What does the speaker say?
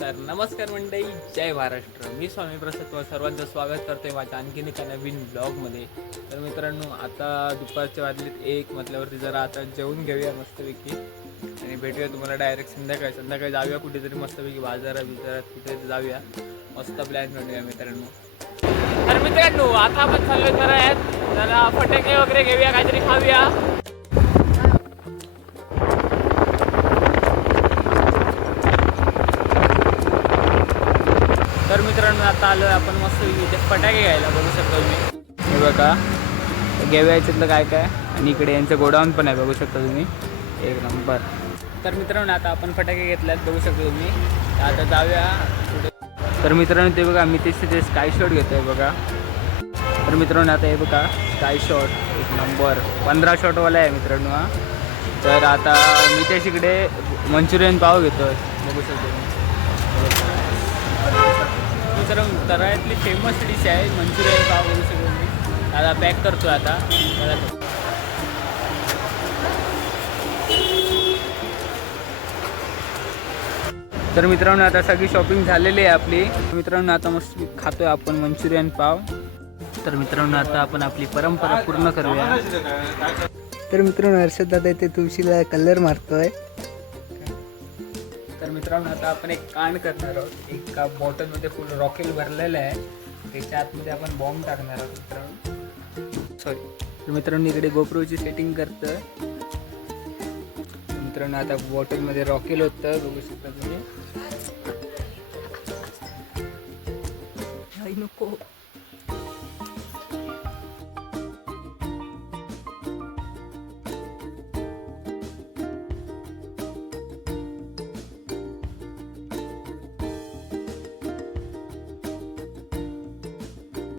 तर नमस्कार मंडळी, जय महाराष्ट्र. मी स्वामी प्रसाद सर्वांचं स्वागत करतोय माझ्या आणखीन एका नवीन ब्लॉगमध्ये. तर मित्रांनो, आता दुपारचे वाजलेत 1 म्हटल्यावरती जरा आता जेवून घेऊया मस्तपैकी आणि भेटूया तुम्हाला डायरेक्ट संध्याकाळी जाऊया कुठेतरी मस्तपैकी बाजारात कुठे जाऊया. मस्त प्लॅन करूया मित्रांनो. तर मित्रांनो, आता आपण चाललोय जरा फटाके वगैरे घेऊया, काहीतरी खाऊया. तर मित्रांनो, आता आलो आहे आपण मस्त इथे फटाके घ्यायला. बघू शकता तुम्ही, हे बघा घेऊया याच्यातलं काय काय. आणि इकडे यांचं गोडाऊन पण आहे, बघू शकता तुम्ही, एक नंबर. तर मित्रांनो, आता आपण फटाके घेतल्यात, बघू शकता तुम्ही. आता जाऊया पुढे. तर मित्रांनो, ते बघा मी ते स्काय शॉट घेतो आहे बघा. तर मित्रांनो, आता हे बघा स्काय शॉट एक नंबर 15 शॉटवाला आहे मित्रांनो हा. तर आता मी तेच इकडे मंचुरियन पाव घेतो आहे, बघू शकतो तुम्ही. मित्रांनो, तराळ्यातली फेमस डिश आहे मंचुरियन पाव, बघू शकतो मी. आता पॅक करतो आता. तर मित्रांनो, आता सगळी शॉपिंग झालेली आहे आपली. मित्रांनो, आता मस्त खातोय आपण मंचुरियन पाव. तर मित्रांनो, आता आपण आपली परंपरा पूर्ण करूया. तर मित्रांनो, हर्षद दादा इथे तुळशीला कलर मारतोय. तर मित्रांनो, आता आपण एक कांड करणार आहोत. एका बॉटलमध्ये फुल रॉकेल भरलेलं आहे, त्याच्या आतमध्ये आपण बॉम्ब टाकणार आहोत मित्रांनो. तर मित्रांनो, इकडे गोप्रोची सेटिंग करतं. मित्रांनो, आता बॉटलमध्ये रॉकेल होतं, बघू शकता तुम्ही. नको